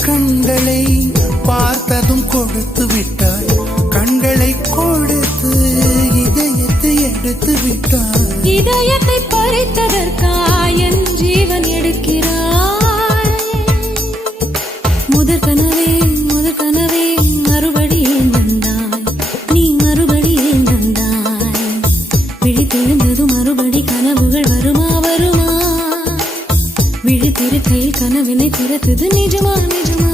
கண்களை பார்த்ததும் கொடுத்து விட்டாய், கண்களை கொடுத்து இதயத்தை எடுத்து விட்டாய். இதயத்தை பறித்ததற்காய் என் ஜீவன் எடுக்கிறாய். முதற் கனவே மறுபடியும் வந்தாய், நீ மறுபடியும் வந்தாய். விழித்தெழுந்ததும் மறுபடி கனவுகள் வருமா வருமா? விழித்திருக்கையில் கனவினை திறத்தது நிஜமா நிஜமா?